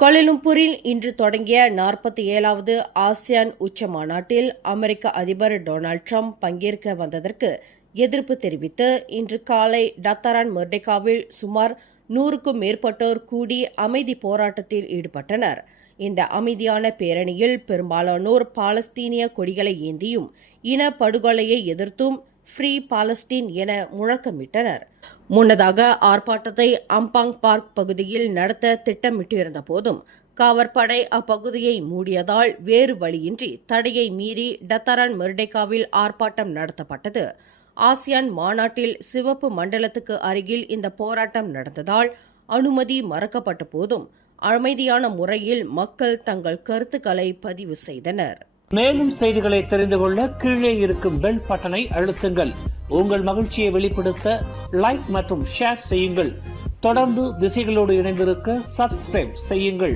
கோலாலம்பூரில் இன்று தொடங்கிய 47வது ஆசியான் உச்ச மாநாட்டில் அமெரிக்க அதிபர் டொனால்ட் ட்ரம்ப் பங்கேற்க வந்ததற்கு எதிர்ப்பு தெரிவித்து இன்று காலை டத்தாரான் மெர்டேகாவில் சுமார் 100க்கும் மேற்பட்டோர் கூடி அமைதி போராட்டத்தில் ஈடுபட்டனர். இந்த அமைதியான பேரணியில் பெரும்பாலானோர் பாலஸ்தீனிய கொடிகளை ஏந்தியும் இனப்படுகொலையை எதிர்த்தும் ஃப்ரீ பாலஸ்தீன் என முழக்கமிட்டனர். முன்னதாக ஆர்ப்பாட்டத்தை அம்பாங் பார்க் பகுதியில் நடத்த திட்டமிட்டிருந்த போதும் காவற்படை அப்பகுதியை மூடியதால் வேறு வழியின்றி தடையை மீறி டத்தாரான் மெர்டேகாவில் ஆர்ப்பாட்டம் நடத்தப்பட்டது. ஆசியான் மாநாட்டில் சிவப்பு மண்டலத்துக்கு அருகில் இந்த போராட்டம் நடந்ததால் அனுமதி மறுக்கப்பட்ட போதும் அமைதியான முறையில் மக்கள் தங்கள் கருத்துக்களை பதிவு செய்தனர். மேலும் செய்திகளை தெரிந்து கொள்ள கீழே இருக்கும் பெல் பட்டனை அழுத்துங்கள். உங்கள் மகிழ்ச்சியை வெளிப்படுத்த லைக் மற்றும் ஷேர் செய்யுங்கள். தொடர்ந்து திசைகளோடு இணைந்திருக்க சப்ஸ்கிரைப் செய்யுங்கள்.